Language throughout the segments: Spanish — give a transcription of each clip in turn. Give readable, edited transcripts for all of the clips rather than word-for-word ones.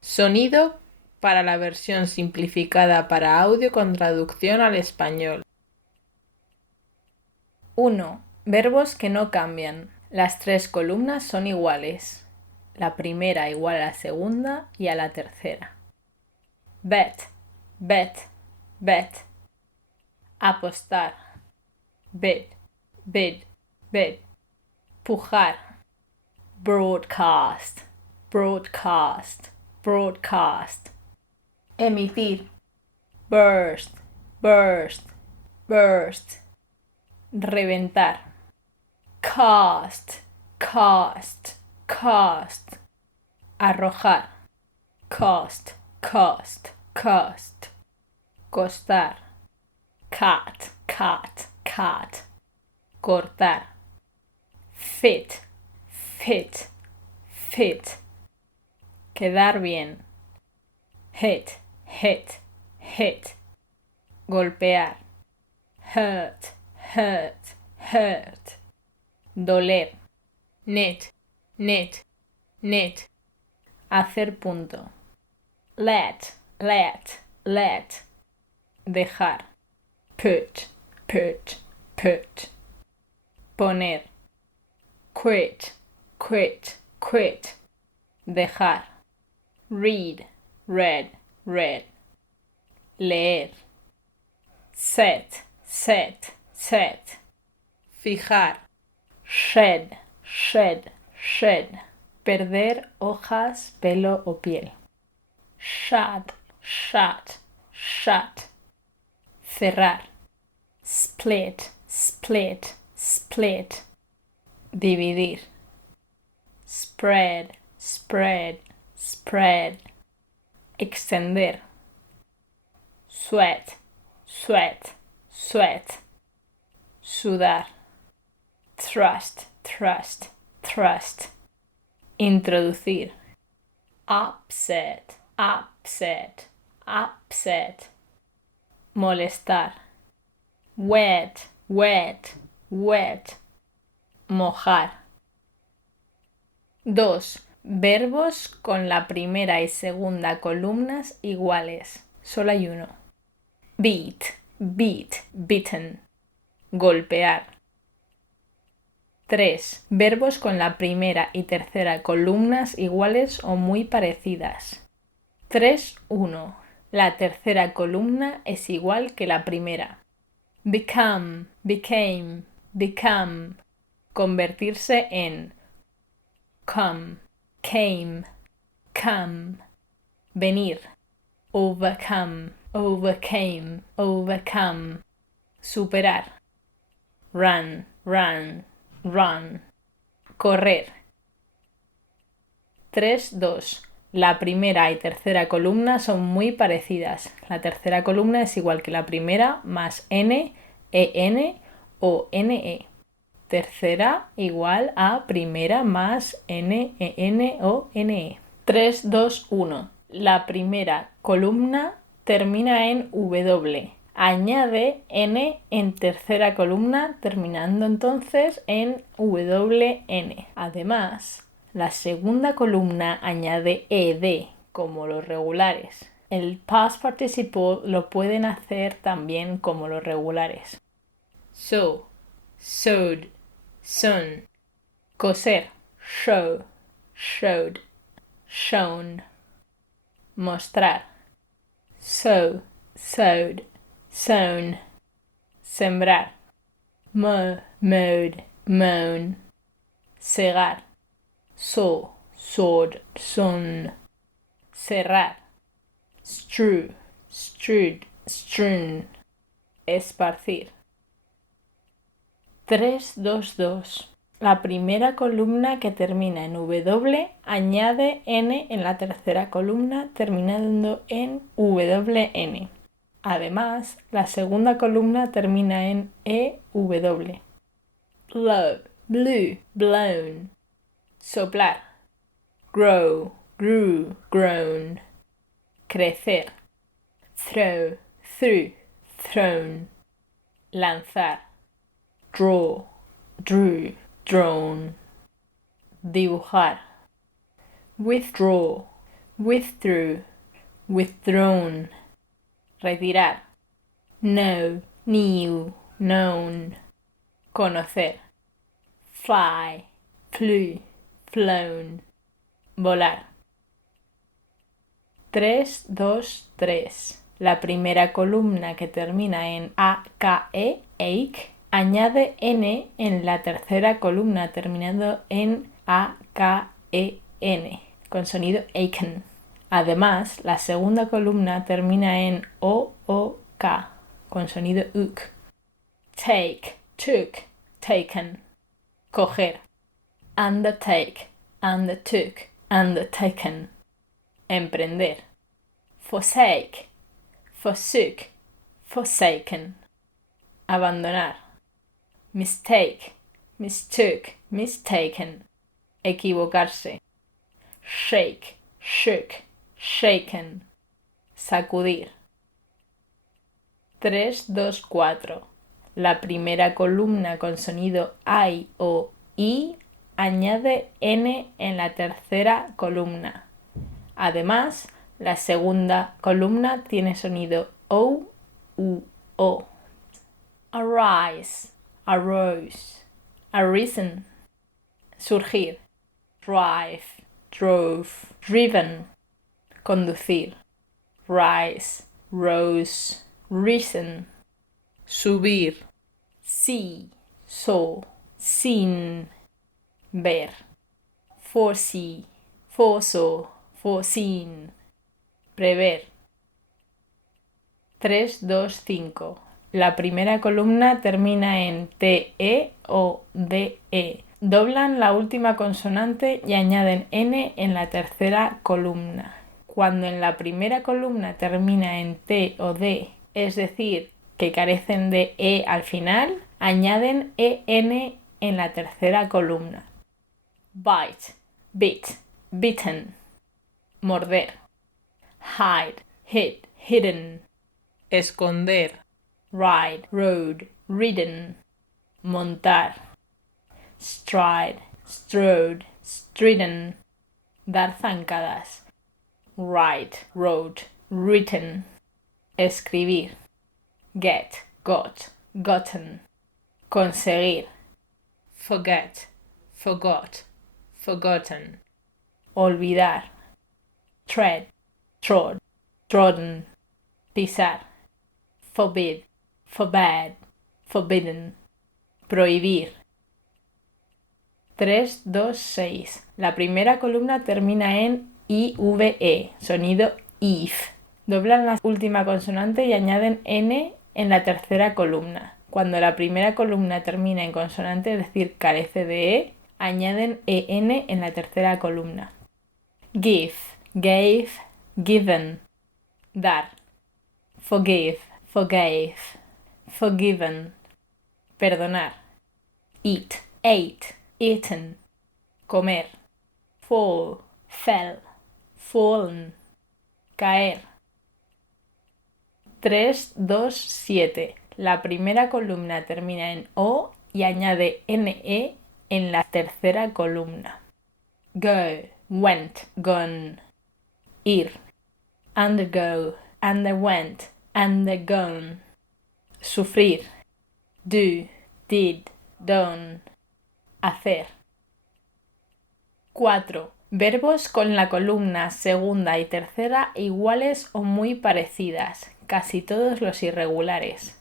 Sonido para la versión simplificada para audio con traducción al español. 1. Verbos que no cambian. Las tres columnas son iguales. La primera igual a la segunda y a la tercera. Bet, bet, bet. Apostar. Bid, bid, bid. Pujar. Broadcast, broadcast, broadcast. Emitir. Burst, burst, burst. Reventar. Cast, cast, cast. Arrojar. Cast, cast, cast. Costar. Cut, cut, cut. Cortar. Fit, fit, fit. Quedar bien. Hit, hit, hit. Golpear. Hurt, hurt, hurt. Doler. Knit, knit, knit. Hacer punto. Let, let, let. Dejar. Put, put, put. Poner. Quit, quit, quit. Dejar. Read, read, read. Leer. Set, set, set. Fijar. Shed, shed, shed. Perder hojas, pelo o piel. Shut, shut, shut. Cerrar. Split, split, split. Dividir. Spread, spread, spread. Extender. Sweat, sweat, sweat. Sudar. Thrust, thrust, thrust. Introducir. Upset, upset, upset. Molestar. Wet, wet, wet. Mojar. 2. Verbos con la primera y segunda columnas iguales. Solo hay uno. Beat, beat, beaten. Golpear. 3. Verbos con la primera y tercera columnas iguales o muy parecidas. 3-1. La tercera columna es igual que la primera. Become, became, become. Convertirse en. Come, came, come. Venir. Overcome, overcame, overcome. Superar. Run, run, run. Correr. 3-2. La primera y tercera columna son muy parecidas. La tercera columna es igual que la primera más n, en o ne. Tercera igual a primera más n, en o ne. 3-2-1. La primera columna termina en w. Añade n en tercera columna, terminando entonces en wn. Además, la segunda columna añade ed, como los regulares. El past participle lo pueden hacer también como los regulares. So, sewed, sewn. Coser. Show, showed, shown. Mostrar. Sow, sewed, sown. Sembrar. Mow, mowed, mown. Segar. Sow, sowed, sown. Cerrar. Strew, strewed, strewn. Esparcir. 3-2-2. La primera columna que termina en W añade N en la tercera columna terminando en WN. Además, la segunda columna termina en EW. Blow, blew, blown. Soplar. Grow, grew, grown. Crecer. Throw, threw, thrown. Lanzar. Draw, drew, drawn. Dibujar. Withdraw, withdrew, withdrawn, retirar, know, knew, known, conocer, fly, flew, flown, volar. 3, 2, 3. La primera columna que termina en ake, ache, añade n en la tercera columna terminando en aken, con sonido aiken. Además, la segunda columna termina en ook, con sonido uk. Take, took, taken. Coger. Undertake, undertook, undertaken. Emprender. Forsake, forsook, forsaken. Abandonar. Mistake, mistook, mistaken. Equivocarse. Shake, shook, shaken. Sacudir. 3, 2, 4. La primera columna con sonido I o I añade N en la tercera columna. Además, la segunda columna tiene sonido O, U, O. Arise, arose, arisen. Surgir. Drive, drove, driven. Conducir. Rise, rose, risen. Subir. See, saw, seen. Ver. Foresee, foresaw, foreseen. Prever. 3, 2, 5. La primera columna termina en TE o DE. Doblan la última consonante y añaden N en la tercera columna. Cuando en la primera columna termina en T o D, es decir, que carecen de E al final, añaden EN en la tercera columna. Bite, bit, bitten. Morder. Hide, hid, hidden. Esconder. Ride, rode, ridden. Montar. Stride, strode, stridden. Dar zancadas. Write, wrote, written. Escribir. Get, got, gotten. Conseguir. Forget, forgot, forgotten. Olvidar. Tread, trod, trodden. Pisar. Forbid, forbade, forbidden. Prohibir. 3, 2, 6. La primera columna termina en IVE, sonido if. Doblan la última consonante y añaden N en la tercera columna. Cuando la primera columna termina en consonante, es decir, carece de E, añaden EN en la tercera columna. Give, gave, given. Dar. Forgive, forgave, forgiven. Perdonar. Eat, ate, eaten. Comer. Fall, fell, fallen. Caer. 3, 2, 7. La primera columna termina en O y añade NE en la tercera columna. Go, went, gone. Ir. Undergo, underwent, undergone. Sufrir. Do, did, done. Hacer. 4. Verbos con la columna segunda y tercera iguales o muy parecidas, casi todos los irregulares.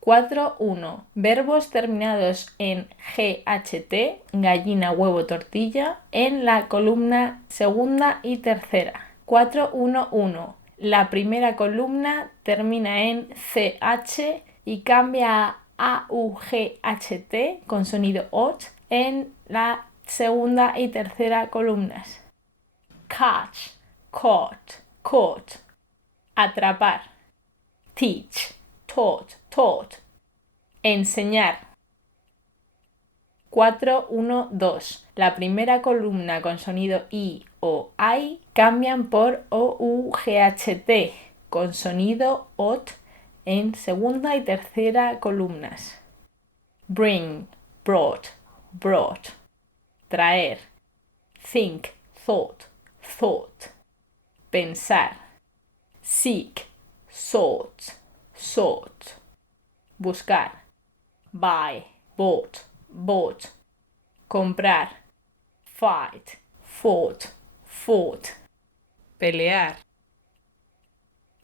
4.1. Verbos terminados en GHT, gallina, huevo, tortilla, en la columna segunda y tercera. 4.1.1. La primera columna termina en CH y cambia a AUGHT con sonido OT en la segunda y tercera columnas. Catch, caught, caught. Atrapar. Teach, taught, taught. Enseñar. 4.1.2. La primera columna con sonido I o I cambian por OUGHT con sonido OT en segunda y tercera columnas. Bring, brought, brought. Traer. Think, thought, thought. pensar. Seek, sought, sought. Buscar. Buy, bought, bought. Comprar. Fight, fought, fought. Pelear.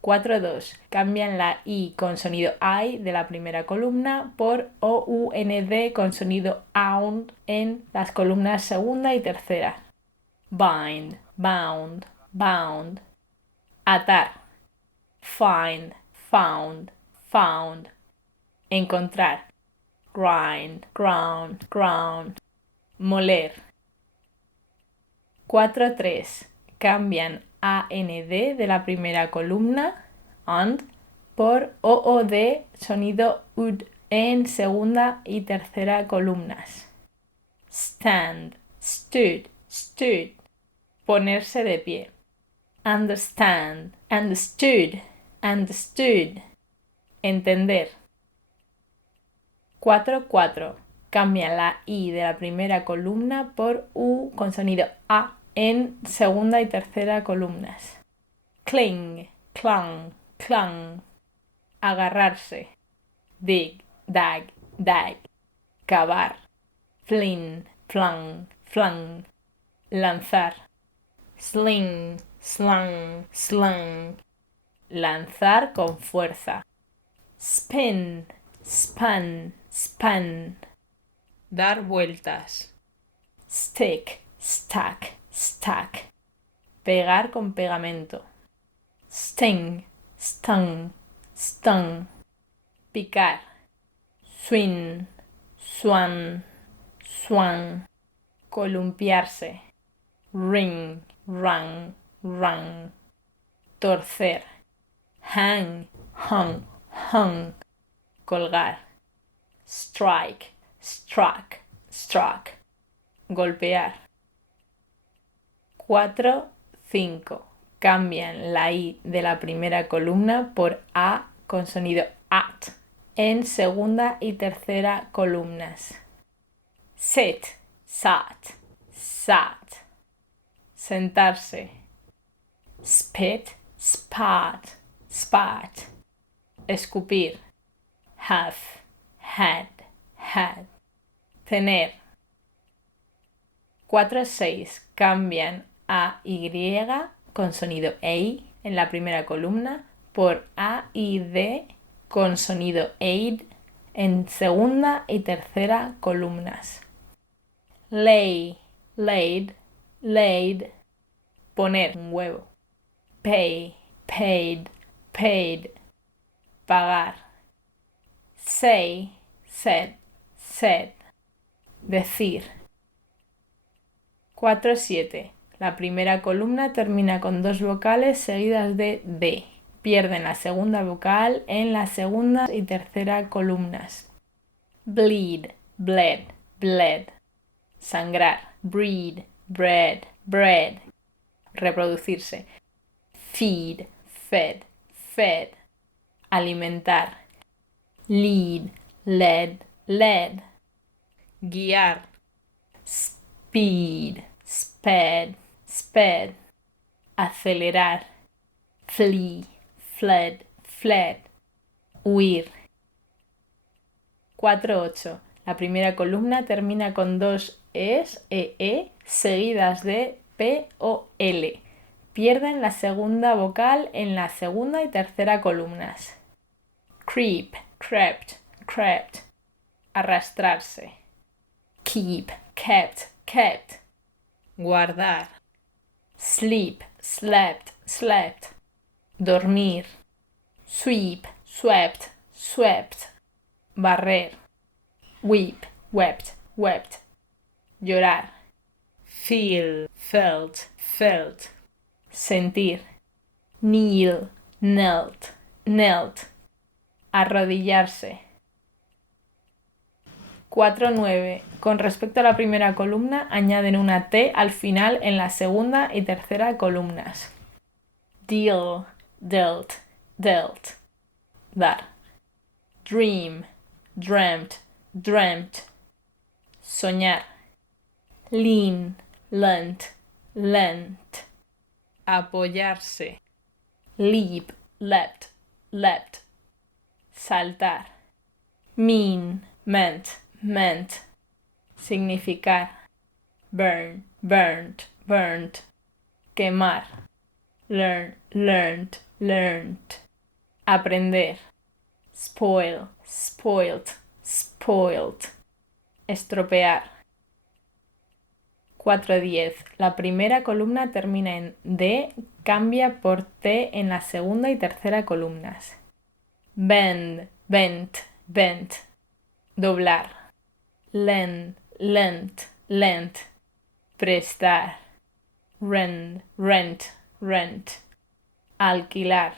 4-2. Cambian la I con sonido I de la primera columna por OUND con sonido OUND en las columnas segunda y tercera. Bind, bound, bound. Atar. Find, found, found. Encontrar. Grind, ground, ground. Moler. 4-3. Cambian AND de la primera columna, and, por OOD, sonido UD en segunda y tercera columnas. Stand, stood, stood. Ponerse de pie. Understand, understood, understood. Entender. 4-4. Cambian la I de la primera columna por U con sonido A en segunda y tercera columnas. Cling, clung, clung. Agarrarse. Dig, dag, dag. Cavar. Fling, flung, flung. Lanzar. Sling, slung, slung. Lanzar con fuerza. Spin, spun, spun. Dar vueltas. Stick, stack, stack. Pegar con pegamento. Sting, stung, stung. Picar. Swing, swan, swan. Columpiarse. Ring, rung, rung. Torcer. Hang, hung, hung. Colgar. Strike, struck, struck. Golpear. 4-5. Cambian la I de la primera columna por A con sonido AT en segunda y tercera columnas. Sit, sat, sat. Sentarse. Spit, spat, spat. Escupir. Have, had, had. Tener. 4-6. Cambian a Y con sonido EI en la primera columna por A y D con sonido EID en segunda y tercera columnas. Lay, laid, laid. Poner un huevo. Pay, paid, paid. Pagar. Say, said, said. Decir. 4-7. La primera columna termina con dos vocales seguidas de D. Pierden la segunda vocal en la segunda y tercera columnas. Bleed, bled, bled. Sangrar. Breed, bread, bread. Reproducirse. Feed, fed, fed. Alimentar. Lead, led, led. Guiar. Speed, sped, sped. Acelerar. Flee, fled, fled. Huir. 4-8. La primera columna termina con dos EE seguidas de P o L. Pierden la segunda vocal en la segunda y tercera columnas. Creep, crept, crept. Arrastrarse. Keep, kept, kept. Guardar. Sleep, slept, slept. Dormir. Sweep, swept, swept. Barrer. Weep, wept, wept. Llorar. Feel, felt, felt. Sentir. Kneel, knelt, knelt. Arrodillarse. 4-9. Con respecto a la primera columna, añaden una T al final en la segunda y tercera columnas. Deal, dealt, dealt. Dar. Dream, dreamt, dreamt. Soñar. Lean, lent, lent. apoyarse, leap, leapt, leapt, saltar, mean, meant, meant, significar, burn, burnt, burnt, quemar, learn, learned, learned, aprender, spoil, spoilt, spoiled, estropear. 4:10. La primera columna termina en D, cambia por T en la segunda y tercera columnas. Bend, bent, bent, doblar. Lend, lent, lent, prestar. Rent, rent, rent, alquilar.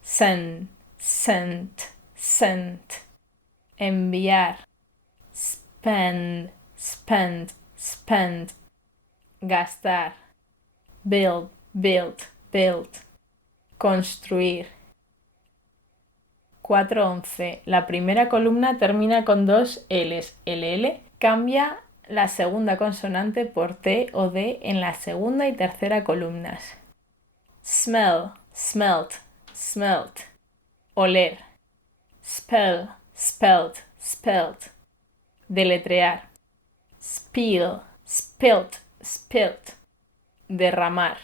Send, sent, sent, enviar. Spend, spent, spend, gastar. Build, built, built, construir. 4:11. La primera columna termina con dos L's. El L cambia la segunda consonante por T o D en la segunda y tercera columnas. Smell, smelt, smelt, oler. Spell, spelt, spelt, deletrear. Spill, spilt, spilt, derramar.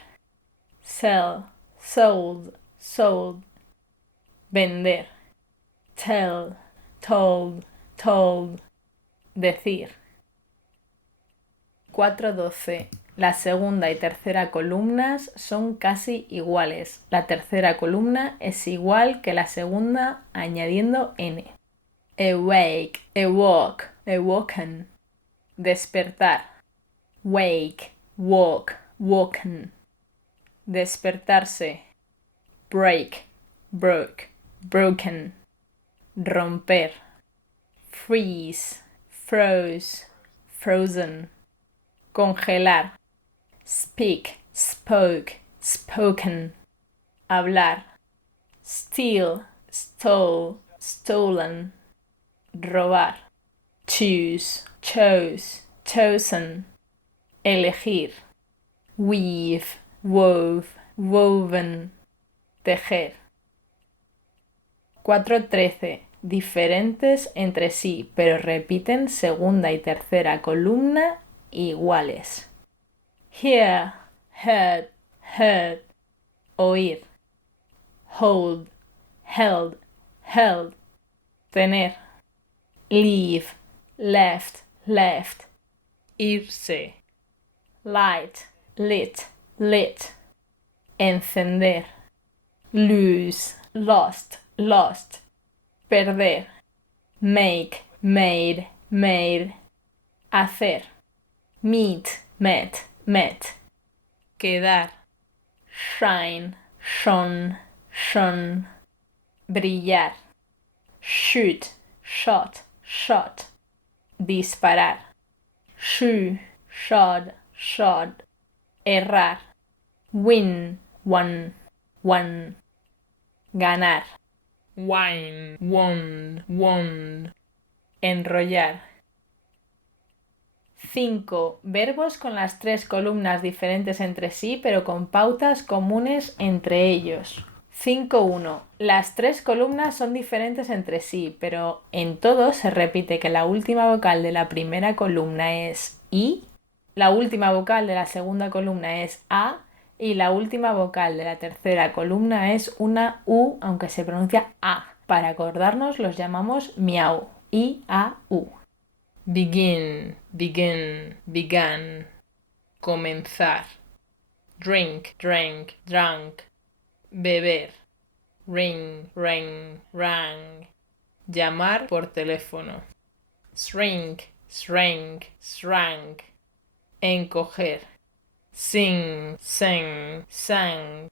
Sell, sold, sold, vender. Tell, told, told, decir. 4:12. La segunda y tercera columnas son casi iguales. La tercera columna es igual que la segunda añadiendo n. Awake, awoke, awoken. Despertar. Wake, woke, woken. Despertarse. Break, broke, broken. Romper. Freeze, froze, frozen. Congelar. Speak, spoke, spoken. Hablar. Steal, stole, stolen. Robar. Choose, chose, chosen. Elegir. Weave, wove, woven. Tejer. 4:13. Diferentes entre sí, pero repiten segunda y tercera columna iguales. Hear, heard, heard, oír. Hold, held, held, tener. Leave, left, left, irse, light, lit, lit, encender. Lose, lost, lost, perder. Make, made, made, hacer. Meet, met, met, quedar, shine, shone, shone, brillar. Shoot, shot, shot, disparar. Shoe, shod, shod, errar. Win, won, won, ganar. wine, won, won, Enrollar. 5. Verbos con las tres columnas diferentes entre sí, pero con pautas comunes entre ellos. 5.1. Las tres columnas son diferentes entre sí, pero en todos se repite que la última vocal de la primera columna es I, la última vocal de la segunda columna es A y la última vocal de la tercera columna es una U, aunque se pronuncia A. Para acordarnos los llamamos miau, I-A-U. begin, begin, began, comenzar, drink, drank, drank, beber, ring, rang, rang, llamar por teléfono, shrink, shrank, shrank, encoger, sing, sang, sang,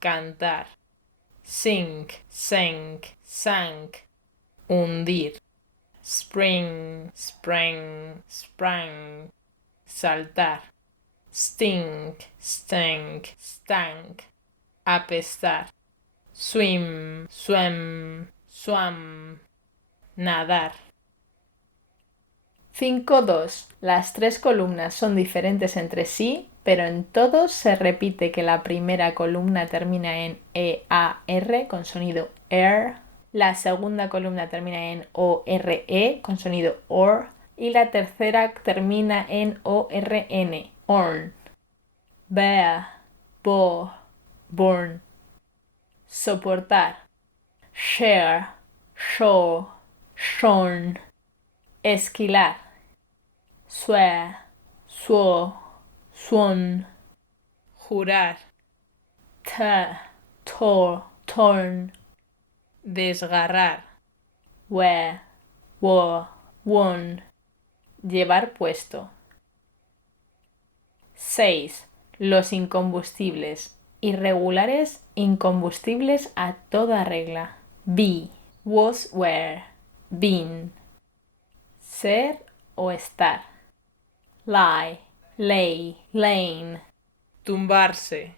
cantar, sink, sank, sank, hundir, spring, sprang, sprang, saltar, stink, stank, stank, apestar, swim, swam, swam, nadar. 5.2. Las tres columnas son diferentes entre sí, pero en todos se repite que la primera columna termina en EAR con sonido ER, la segunda columna termina en ORE con sonido OR y la tercera termina en ORN, ORN. Bear, bo, born. Soportar. Share, show, shorn. Esquilar. Swear, swore, swan. Jurar. Tear, tore, torn. Desgarrar. Wear, wore, worn. Llevar puesto. 6. Los incombustibles. Irregulares, incombustibles a toda regla. Be, was, were, been. Ser o estar. Lie, lay, lain. Tumbarse.